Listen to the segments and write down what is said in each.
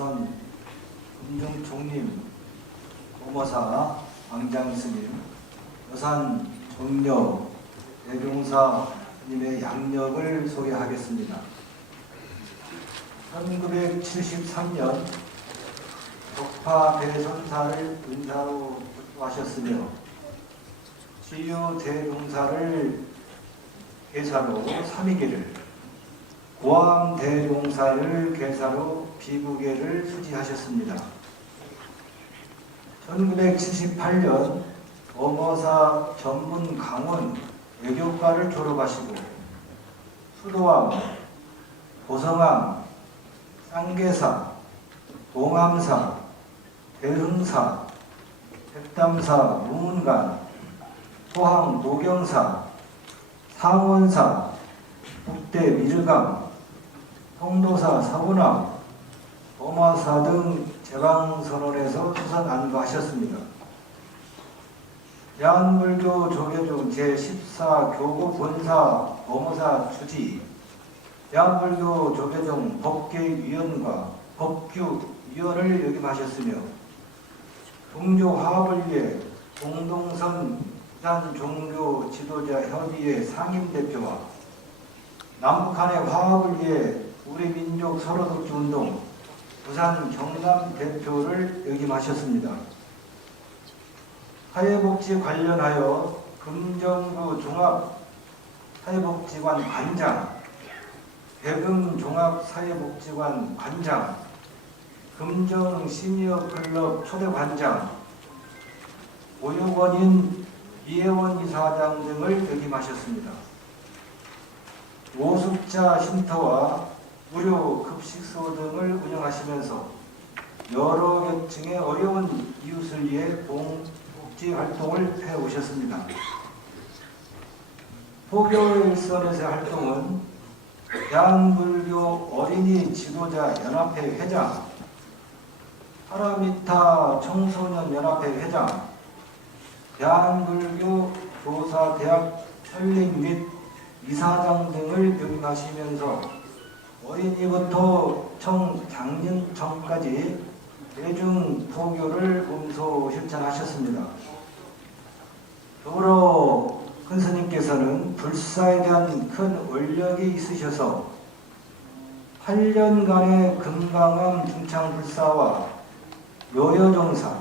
우선 금정총림, 보모사 왕장스님, 여산 종려 대종사님의 양력을 소개하겠습니다. 1973년 덕파 대선사를 은사로 하셨으며 지유 대종사를 계사로 삼위계를, 고암 대종사를 계사로 비구계를 수지하셨습니다. 1978년 어머사 전문 강원 외교과를 졸업하시고 수도암, 고성암, 쌍계사, 동암사, 대흥사, 백담사, 무문관, 포항 노경사, 상원사, 북대 미르강, 통도사 사군암, 범화사 등 제방선언에서 수선 안거하셨습니다. 대한불교 조계종 제14 교구 본사 범호사 주지, 대한불교 조계종 법계위원과 법규위원을 역임하셨으며 동조 화합을 위해 공동선 부산 종교 지도자 협의회 상임대표와 남북한의 화합을 위해 우리 민족 서로독주 운동 부산 경남 대표를 역임하셨습니다. 사회복지 관련하여 금정구 종합사회복지관 관장, 대금 종합사회복지관 관장, 금정 시니어클럽 초대관장, 보육원인 이혜원 이사장 등을 역임하셨습니다. 노숙자 쉼터와 무료 급식소 등을 운영하시면서 여러 계층의 어려운 이웃을 위해 복지 활동을 해오셨습니다. 포교일선에서의 활동은 대한불교 어린이 지도자 연합회 회장, 파라미타 청소년 연합회 회장, 대한불교 교사대학 설립 및 이사장 등을 역임하시면서 어린이부터 청장년청까지 대중포교를 몸소 실천하셨습니다. 더불어 큰 스님께서는 불사에 대한 큰 원력이 있으셔서 8년간의 금강암 중창불사와 요여정사,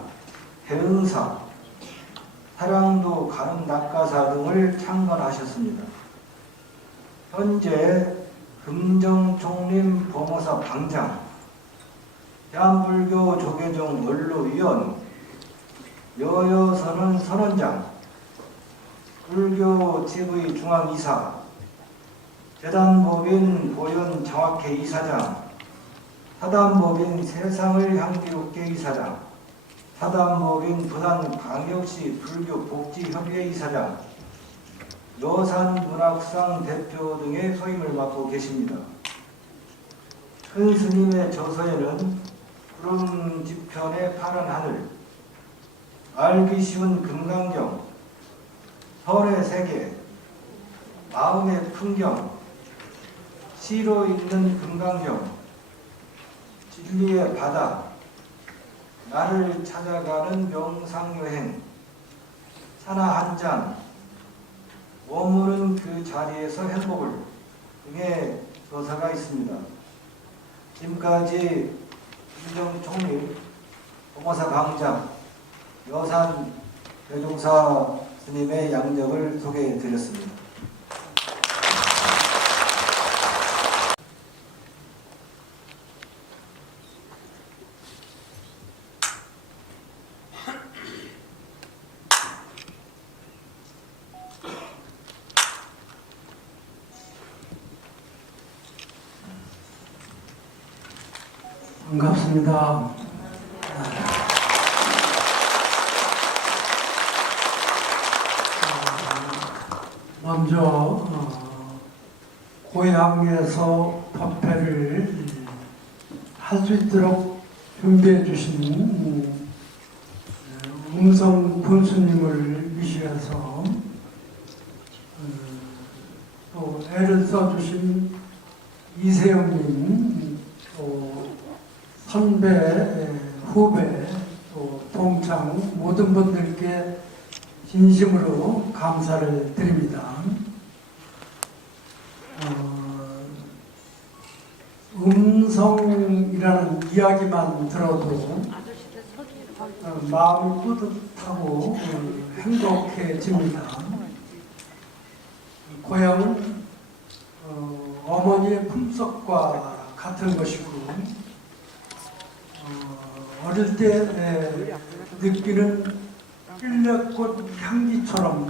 대흥사, 사량도 가는 낙가사 등을 창건하셨습니다. 현재 금정총림 보모사 방장, 대한불교 조계종 원로위원, 여여선언 선원장, 불교 TV 중앙이사, 재단법인 보현 정학회 이사장, 사단법인 세상을 향기롭게 이사장, 사단법인 부산광역시 불교복지협의회 이사장, 여산문학상 대표 등의 소임을 맡고 계십니다. 큰 스님의 저서에는 구름 지편의 파란 하늘, 알기 쉬운 금강경, 선의 세계, 마음의 풍경, 시로 있는 금강경, 진리의 바다, 나를 찾아가는 명상여행, 산하 한잔, 머무는 그 자리에서 행복을 등의 저서가 있습니다. 지금까지 금정총림, 보모사 강장, 여산 대종사 스님의 양력을 소개해 드렸습니다. 반갑습니다. 먼저 고향에서 법회를 할 수 있도록 준비해 주신 음성 군수님을 위시해서 또 애를 써주신 이세영님, 또 선배, 후배, 또 동창 모든 분들께 진심으로 감사를 드립니다. 음성이라는 이야기만 들어도 마음이 뿌듯하고 행복해집니다. 고향은 어머니의 품속과 같은 것이고 어릴 때 느끼는 찔레꽃 향기처럼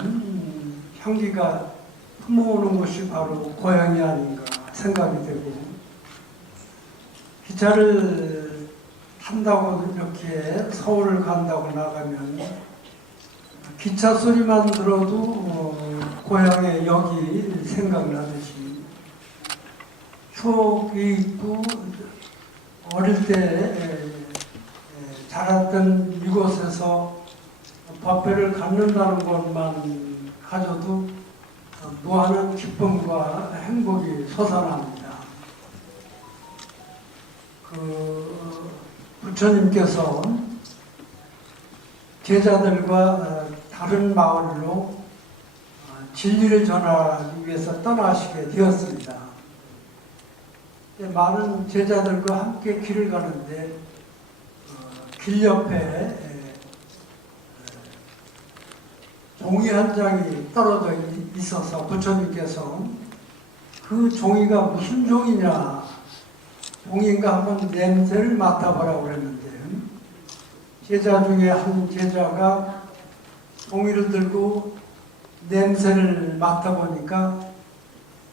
향기가 품어오는 곳이 바로 고향이 아닌가 생각이 되고, 기차를 탄다고 이렇게 서울을 간다고 나가면 기차 소리만 들어도 고향의 역이 생각나듯이 추억이 있고, 어릴 때 자랐던 이곳에서 법회를 갖는다는 것만 가져도 무한한 기쁨과 행복이 솟아납니다. 부처님께서 제자들과 다른 마을로 진리를 전하기 위해서 떠나시게 되었습니다. 많은 제자들과 함께 길을 가는데 길 옆에 종이 한 장이 떨어져 있어서 부처님께서 그 종이가 무슨 종이냐, 종인가 한번 냄새를 맡아보라고 그랬는데, 제자 중에 한 제자가 종이를 들고 냄새를 맡아보니까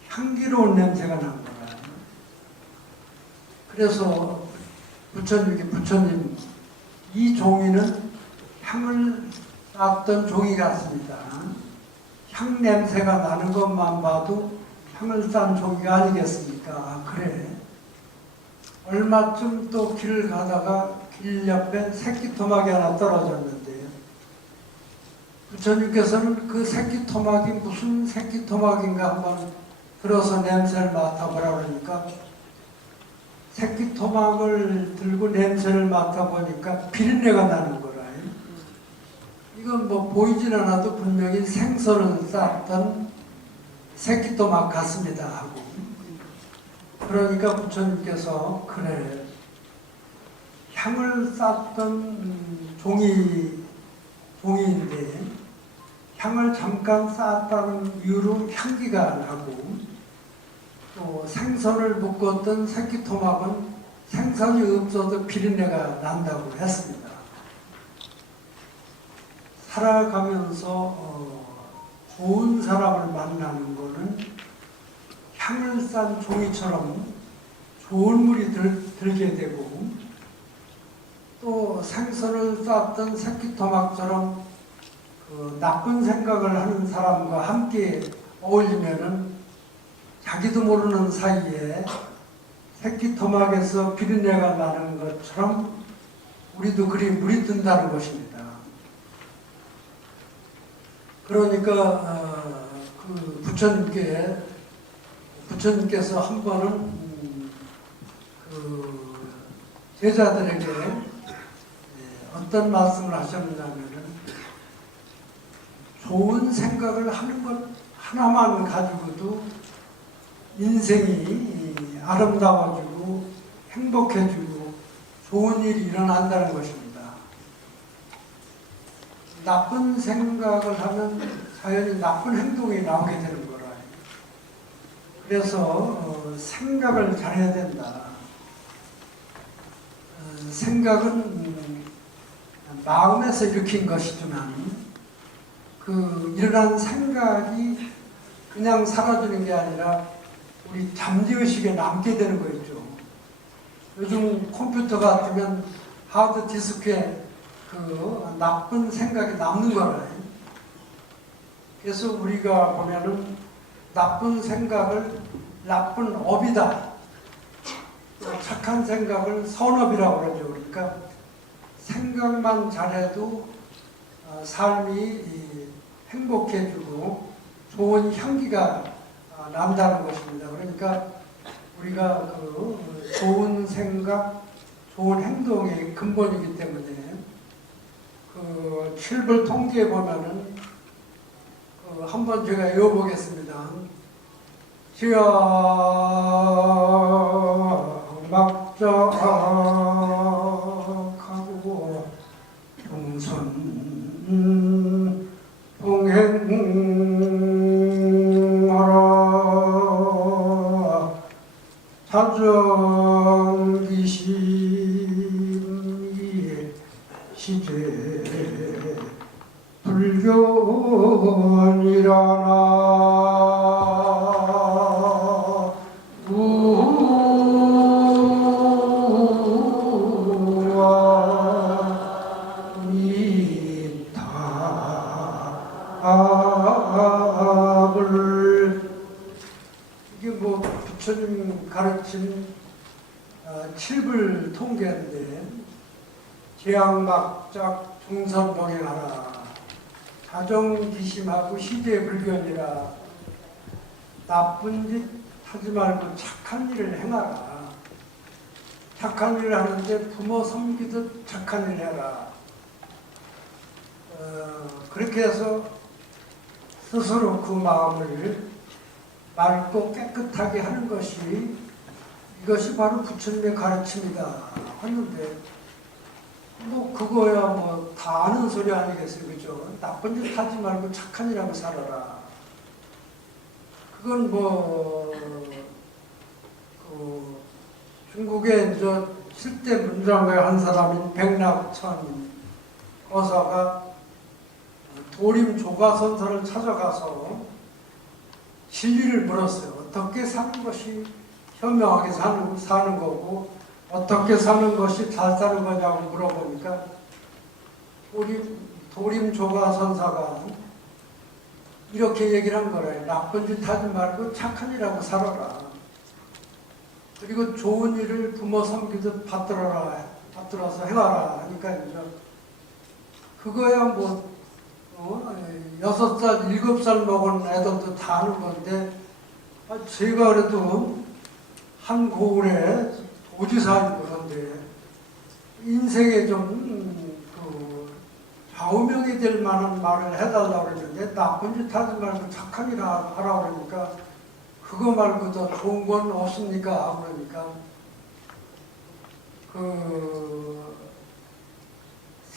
향기로운 냄새가 난 거예요. 그래서 부처님, 이 종이는 향을 쌌던 종이 같습니다. 향 냄새가 나는 것만 봐도 향을 싼 종이가 아니겠습니까? 아, 그래. 얼마쯤 또 길을 가다가 길 옆에 새끼 토막이 하나 떨어졌는데요. 부처님께서는 그 새끼 토막이 무슨 새끼 토막인가 한번 들어서 냄새를 맡아보라 그러니까 새끼 토막을 들고 냄새를 맡아보니까 비린내가 나는 거라. 이건 뭐 보이진 않아도 분명히 생선을 쌌던 새끼 토막 같습니다 하고, 그러니까 부처님께서 그래, 향을 쌌던 종이인데 향을 잠깐 쌓았다는 이유로 향기가 나고, 또 생선을 묶었던 새끼 토막은 생선이 없어도 비린내가 난다고 했습니다. 살아가면서 좋은 사람을 만나는 것은 향을 싼 종이처럼 좋은 물이 들게 되고, 또 생선을 쌌던 새끼 토막처럼 나쁜 생각을 하는 사람과 함께 어울리면은 자기도 모르는 사이에 새끼 토막에서 비린내가 나는 것처럼 우리도 그리 물이 든다는 것입니다. 그러니까 부처님께서 한 번은 제자들에게 어떤 말씀을 하셨느냐면은, 좋은 생각을 하는 것 하나만 가지고도 인생이 아름다워지고 행복해지고 좋은 일이 일어난다는 것입니다. 나쁜 생각을 하면 자연히 나쁜 행동이 나오게 되는 거라. 그래서 생각을 잘해야 된다. 생각은 마음에서 일으킨 것이지만 일어난 생각이 그냥 사라지는 게 아니라 우리 잠재의식에 남게 되는 거 있죠. 요즘 컴퓨터 같으면 하드디스크에 나쁜 생각이 남는 거라. 그래서 우리가 보면은 나쁜 생각을 나쁜 업이다, 착한 생각을 선업이라고 그러죠. 그러니까 생각만 잘해도 삶이 행복해지고 좋은 향기가 난다는 것입니다. 그러니까 우리가 좋은 생각, 좋은 행동의 근본이기 때문에 그 7벌 통계에 보면은 한번 제가 외워보겠습니다. 지향막적하고 동선 동행하라 자정기심이 시제 불견이라나 우와 미타불 이게 뭐 부처님 가르친 칠불 통계인데 재앙막작 중선동행하라 자정기심하고 시대불견이라 나쁜 짓 하지 말고 착한 일을 행하라. 착한 일을 하는데 부모 섬기듯 착한 일을 해라. 그렇게 해서 스스로 그 마음을 맑고 깨끗하게 하는 것이 이것이 바로 부처님의 가르침이다 하는데 뭐 그거야 뭐 다 아는 소리 아니겠어요, 그죠? 나쁜 짓 하지 말고 착한 일하고 살아라. 그건 뭐 그 중국의 이제 7대 문장가의 한 사람인 백낙천 거사가 도림 조가선사를 찾아가서 진리를 물었어요. 어떻게 사는 것이 현명하게 사는 거고 어떻게 사는 것이 잘 사는 거냐고 물어보니까 도림 조가선사가 이렇게 얘기를 한 거래요. 나쁜 짓 하지 말고 착한 일하고 살아라. 그리고 좋은 일을 부모 섬기듯 받들어서 해와라 하니까 이제 그거야 뭐 6살, 7살 먹은 애들도 다 아는 건데 제가 그래도 한 고을에 도지사인 그런데 인생에 좀 좌우명이 될 만한 말을 해달라고 그러는데 나쁜 짓 하지 말고 착한 일 하라 그러니까 그거 말고 더 좋은 건 없습니까? 그러니까 그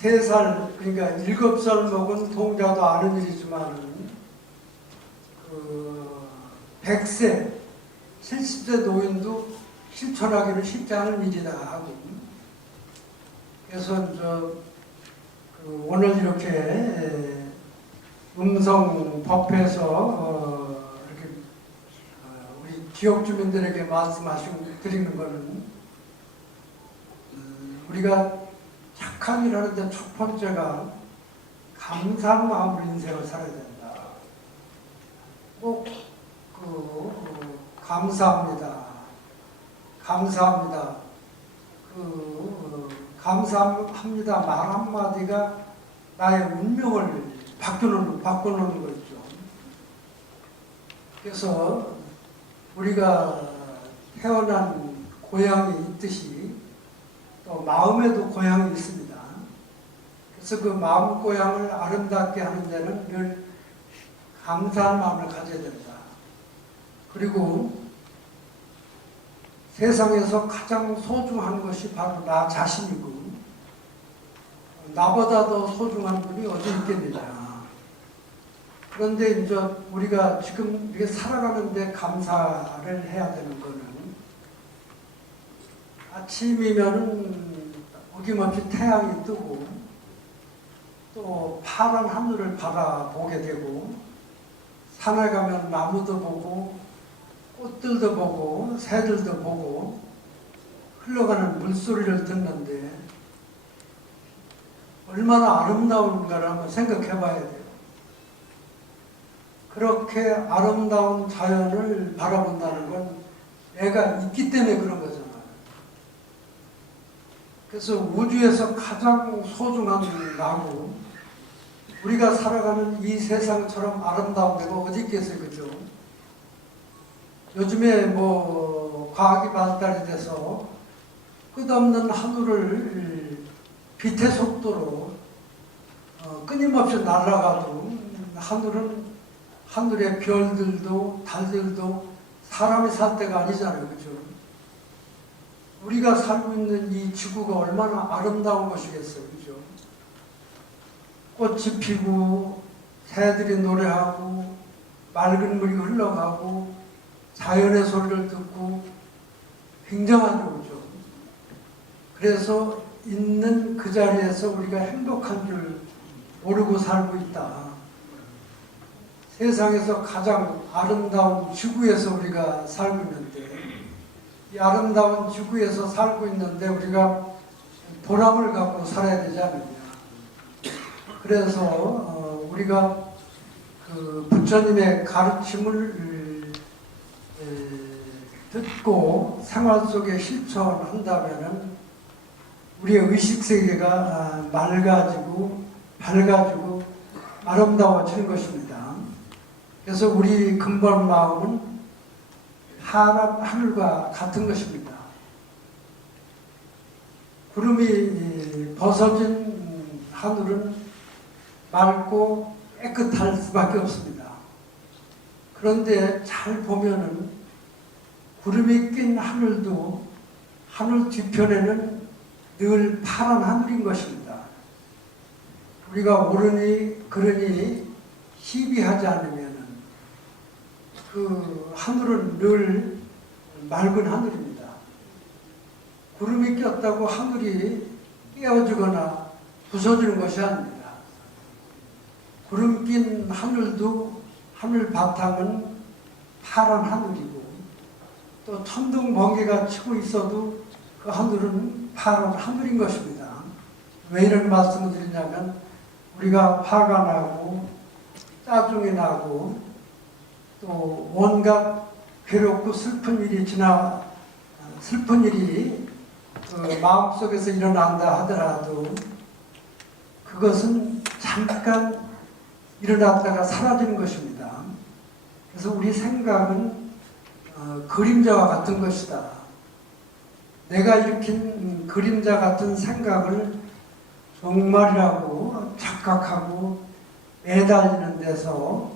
3살 그러니까 7살 먹은 동자도 아는 일이지만 그 100세 70세 노인도 실천하기는 쉽지 않은 일이다 하고 그래서 오늘 이렇게 음성 법회에서 이렇게 우리 지역 주민들에게 드리는 것은 우리가 착한 일 하는데 첫 번째가 감사한 마음으로 인생을 살아야 된다. 감사합니다. 감사합니다. 감사합니다 말 한마디가 나의 운명을 바꿔놓는 거죠. 그래서 우리가 태어난 고향이 있듯이 또 마음에도 고향이 있습니다. 그래서 그 마음 고향을 아름답게 하는 데는 늘 감사한 마음을 가져야 된다. 그리고 세상에서 가장 소중한 것이 바로 나 자신이고 나보다 더 소중한 분이 어디 있겠느냐. 그런데 이제 우리가 지금 이렇게 살아가는데 감사를 해야 되는 거는 아침이면은 어김없이 태양이 뜨고 또 파란 하늘을 바라보게 되고 산에 가면 나무도 보고 꽃들도 보고 새들도 보고 흘러가는 물소리를 듣는데 얼마나 아름다운가를 한번 생각해 봐야 돼요. 그렇게 아름다운 자연을 바라본다는 건 애가 있기 때문에 그런 거잖아요. 그래서 우주에서 가장 소중한 나고 우리가 살아가는 이 세상처럼 아름다운 데가 어디 있겠어요, 그죠? 요즘에 뭐 과학이 발달이 돼서 끝없는 하늘을 빛의 속도로 끊임없이 날아가도 하늘의 별들도 달들도 사람이 살 때가 아니잖아요. 그죠? 우리가 살고 있는 이 지구가 얼마나 아름다운 것이겠어요. 그죠? 꽃이 피고 새들이 노래하고 맑은 물이 흘러가고 자연의 소리를 듣고 굉장하죠. 그죠? 그래서 있는 그 자리에서 우리가 행복한 줄 모르고 살고 있다. 세상에서 가장 아름다운 지구에서 우리가 살고 있는데, 이 아름다운 지구에서 살고 있는데 우리가 보람을 갖고 살아야 되지 않느냐. 그래서 우리가 그 부처님의 가르침을 듣고 생활 속에 실천한다면은 우리의 의식 세계가 맑아지고 밝아지고 아름다워지는 것입니다. 그래서 우리 근본 마음은 하늘과 같은 것입니다. 구름이 벗어진 하늘은 맑고 깨끗할 수밖에 없습니다. 그런데 잘 보면은 구름이 낀 하늘도 하늘 뒤편에는 늘 파란 하늘인 것입니다. 우리가 옳으니 그러니 시비하지 않으면은 그 하늘은 늘 맑은 하늘입니다. 구름이 꼈다고 하늘이 깨어지거나 부서지는 것이 아닙니다. 구름 낀 하늘도 하늘 바탕은 파란 하늘이고 또 천둥 번개가 치고 있어도 그 하늘은 파란 하늘인 것입니다. 왜 이런 말씀을 드리냐면 우리가 화가 나고 짜증이 나고 또 온갖 괴롭고 슬픈 일이 마음속에서 일어난다 하더라도 그것은 잠깐 일어났다가 사라지는 것입니다. 그래서 우리 생각은 그림자와 같은 것이다. 내가 일으킨 그림자 같은 생각을 정말이라고 착각하고 매달리는 데서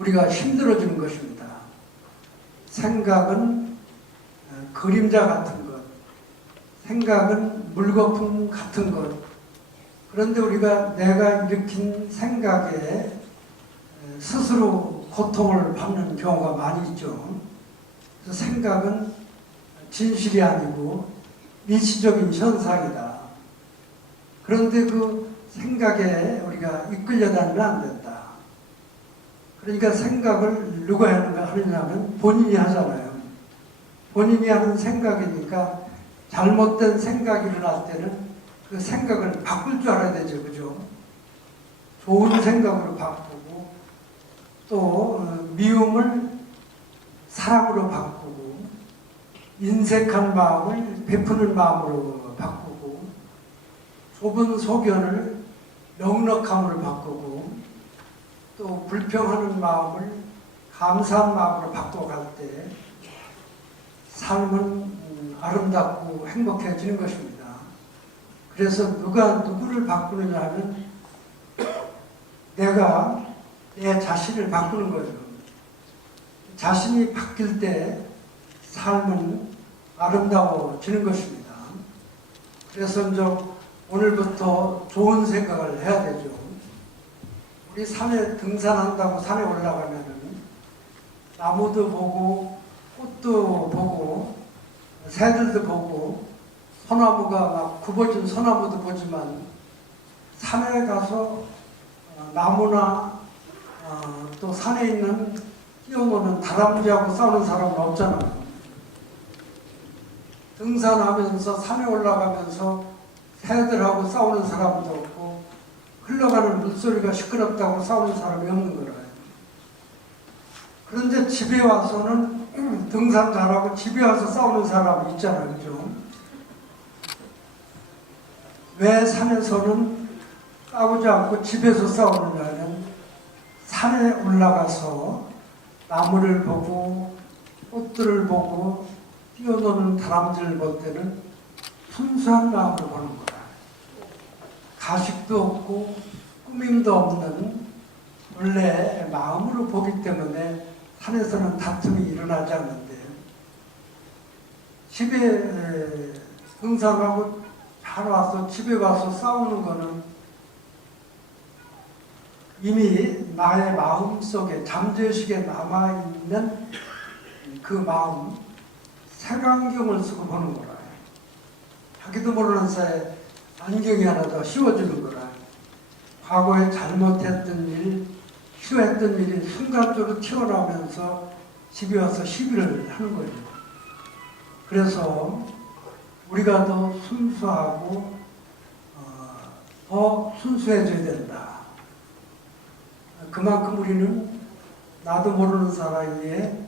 우리가 힘들어지는 것입니다. 생각은 그림자 같은 것, 생각은 물거품 같은 것. 그런데 우리가 내가 일으킨 생각에 스스로 고통을 받는 경우가 많이 있죠. 그래서 생각은 진실이 아니고 일시적인 현상이다. 그런데 그 생각에 우리가 이끌려 다니면 안 된다. 그러니까 생각을 누가 하느냐면 본인이 하잖아요. 본인이 하는 생각이니까 잘못된 생각이 일어날 때는 그 생각을 바꿀 줄 알아야 되죠. 그죠? 좋은 생각으로 바꾸고 또 미움을 사랑으로 바꾸고 인색한 마음을 베푸는 마음으로 바꾸고 좁은 소견을 넉넉함으로 바꾸고 또 불평하는 마음을 감사한 마음으로 바꿔갈 때 삶은 아름답고 행복해지는 것입니다. 그래서 누가 누구를 바꾸느냐 하면 내가 내 자신을 바꾸는 거죠. 자신이 바뀔 때 삶은 아름다워지는 것입니다. 그래서 이제 오늘부터 좋은 생각을 해야 되죠. 우리 산에 등산한다고 산에 올라가면은 나무도 보고 꽃도 보고 새들도 보고 소나무가 막 굽어진 소나무도 보지만 산에 가서 나무나 또 산에 있는 뛰어노는 다람쥐하고 싸우는 사람은 없잖아요. 등산하면서 산에 올라가면서 새들하고 싸우는 사람도 없고 흘러가는 물소리가 시끄럽다고 싸우는 사람이 없는 거라요. 그런데 집에 와서는 등산 잘하고 집에 와서 싸우는 사람이 있잖아요. 그죠? 왜 산에서는 싸우지 않고 집에서 싸우느냐면 산에 올라가서 나무를 보고 꽃들을 보고 뛰어노는 다람쥐를 볼 때는 순수한 마음으로 보는 거라. 가식도 없고 꾸밈도 없는 원래 마음으로 보기 때문에 산에서는 다툼이 일어나지 않는데, 집에 등산하고 바로 와서 집에 와서 싸우는 거는 이미 나의 마음 속에 잠재의식에 남아있는 그 마음, 색안경을 쓰고 보는 거라. 자기도 모르는 사이에 안경이 하나 더 씌워주는 거라. 과거에 잘못했던 일, 싫어했던 일이 순간적으로 튀어나오면서 집에 와서 시비를 하는 거예요. 그래서 우리가 더 순수하고 더 순수해져야 된다. 그만큼 우리는 나도 모르는 사이에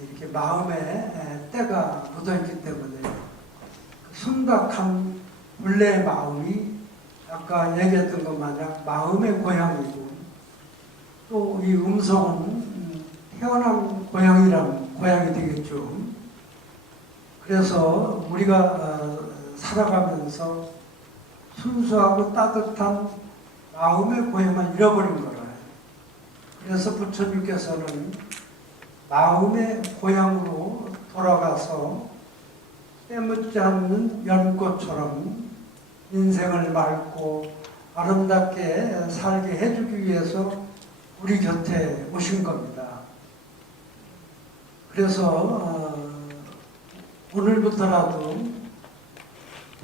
이렇게 마음에 때가 묻어있기 때문에 순박한 원래의 마음이 아까 얘기했던 것 마냥 마음의 고향이고, 또 이 음성은 태어난 고향이란 고향이 되겠죠. 그래서 우리가 살아가면서 순수하고 따뜻한 마음의 고향을 잃어버린 거라. 그래서 부처님께서는 마음의 고향으로 돌아가서 때묻지 않는 연꽃처럼 인생을 맑고 아름답게 살게 해주기 위해서 우리 곁에 오신 겁니다. 그래서 오늘부터라도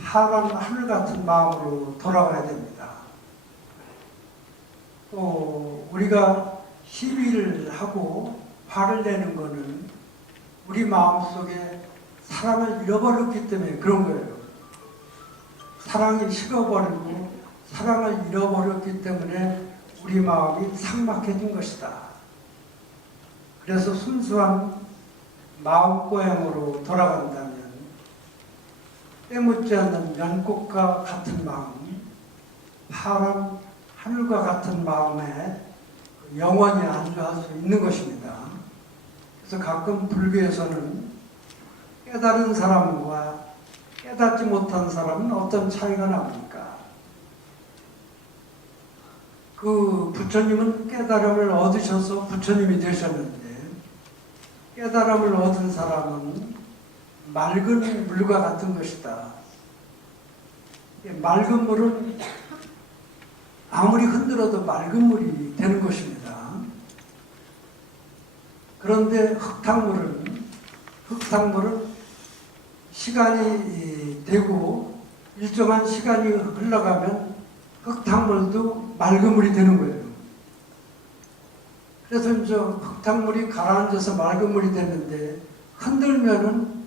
파란 하늘 같은 마음으로 돌아가야 됩니다. 또 우리가 시비를 하고 화를 내는 것은 우리 마음속에 사랑을 잃어버렸기 때문에 그런 거예요. 사랑이 식어버리고 사랑을 잃어버렸기 때문에 우리 마음이 삭막해진 것이다. 그래서 순수한 마음 고향으로 돌아간다면 때묻지 않는 연꽃과 같은 마음, 파란 하늘과 같은 마음에 영원히 안주할 수 있는 것입니다. 그래서 가끔 불교에서는 깨달은 사람과 깨닫지 못한 사람은 어떤 차이가 납니까? 그 부처님은 깨달음을 얻으셔서 부처님이 되셨는데, 깨달음을 얻은 사람은 맑은 물과 같은 것이다. 맑은 물은 아무리 흔들어도 맑은 물이 되는 것입니다. 그런데 흙탕물은 시간이 되고 일정한 시간이 흘러가면 흙탕물도 맑은 물이 되는 거예요. 그래서 이제 흙탕물이 가라앉아서 맑은 물이 됐는데 흔들면은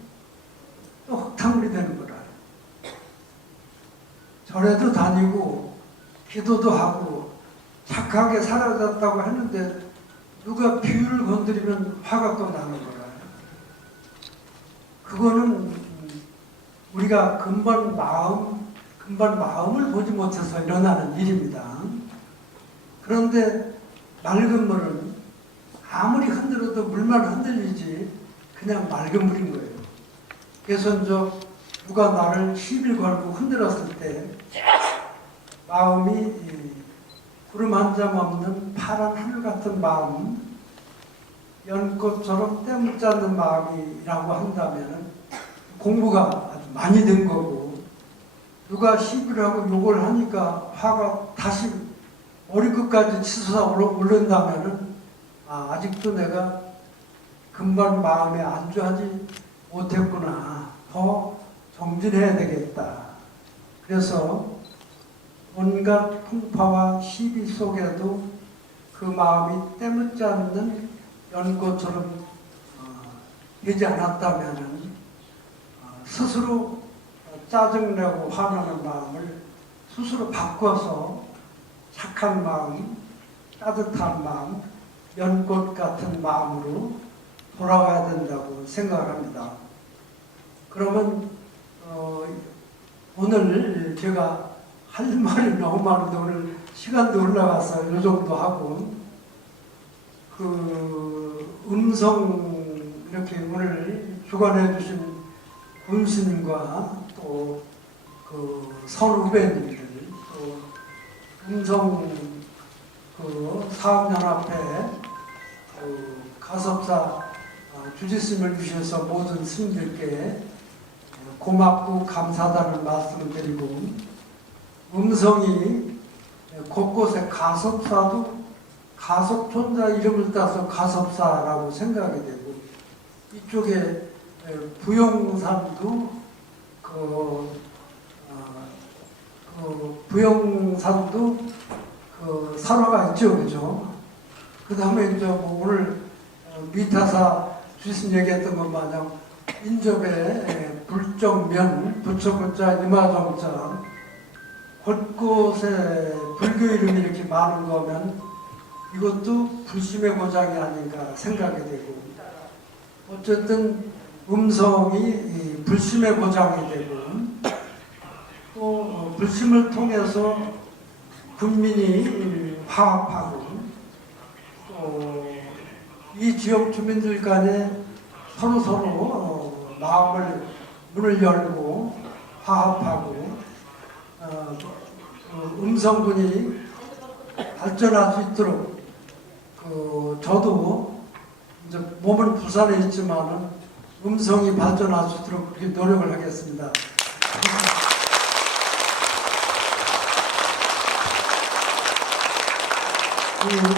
또 흙탕물이 되는 거라. 절에도 다니고 기도도 하고 착하게 살아졌다고 했는데 누가 비유를 건드리면 화가 또 나는 거라. 그거는 우리가 근본 마음을 보지 못해서 일어나는 일입니다. 그런데 맑은 물은 아무리 흔들어도 물만 흔들리지 그냥 맑은 물인 거예요. 그래서 이제 누가 나를 시비를 걸고 흔들었을 때 마음이 구름 한 점 없는 파란 하늘 같은 마음, 연꽃처럼 때묻지 않는 마음이라고 한다면 공부가 아주 많이 된 거고, 누가 시비를 하고 욕을 하니까 화가 다시 머리끝까지 치솟아 오른다면은 아직도 내가 근본 마음에 안주하지 못했구나. 더 정진해야 되겠다. 그래서 온갖 풍파와 시비 속에도 그 마음이 때묻지 않는 연꽃처럼 되지 않았다면 스스로 짜증내고 화나는 마음을 스스로 바꿔서 착한 마음, 따뜻한 마음, 연꽃 같은 마음으로 돌아가야 된다고 생각합니다. 그러면 오늘 제가 할 말이 너무 많은데 오늘 시간도 올라가서 이 정도 하고, 그 음성 이렇게 오늘 주관해 주신 군스님과 또 선후배님들, 또 음성 사업연합회 가섭사 주지스님을 주셔서 모든 스님들께 고맙고 감사하다는 말씀을 드리고, 음성이 곳곳에 가섭사도 가섭촌자 이름을 따서 가섭사라고 생각이 되고, 이쪽에 부영산도 부영산도 산호가 있죠, 그죠? 그 다음에 이제 뭐 오늘 미타사 주신 얘기했던 것 마냥 인접에 불정면, 부처문자, 이마정자 곳곳에 불교 이름이 이렇게 많은 거면 이것도 불심의 고장이 아닌가 생각이 되고, 어쨌든 음성이 불심의 고장이 되고, 또 불심을 통해서 국민이 화합하고, 또 이 지역 주민들 간에 서로 문을 열고 화합하고, 음성군이 발전할 수 있도록 저도 이제 몸은 부산에 있지만은 음성이 발전할 수 있도록 그렇게 노력을 하겠습니다.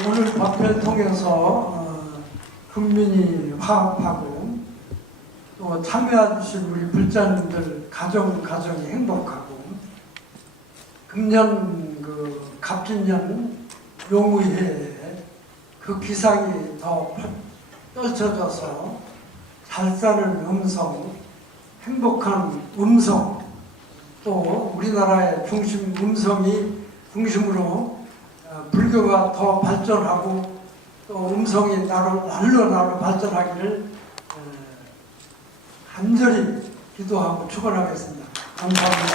오늘 발표를 통해서 국민이 화합하고, 또 참여해 주신 우리 불자님들 가정이 행복하고, 금년 갑진년 용의회에 그 기상이 더 떨쳐져서 잘 사는 음성, 행복한 음성, 또 우리나라의 음성이 중심으로 불교가 더 발전하고, 또 음성이 날로 발전하기를 간절히 기도하고 축원하겠습니다. 감사합니다.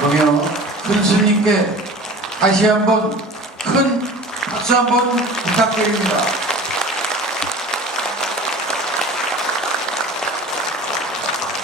그러면 큰 스님께 다시 한번 큰 박수 한번 부탁드립니다.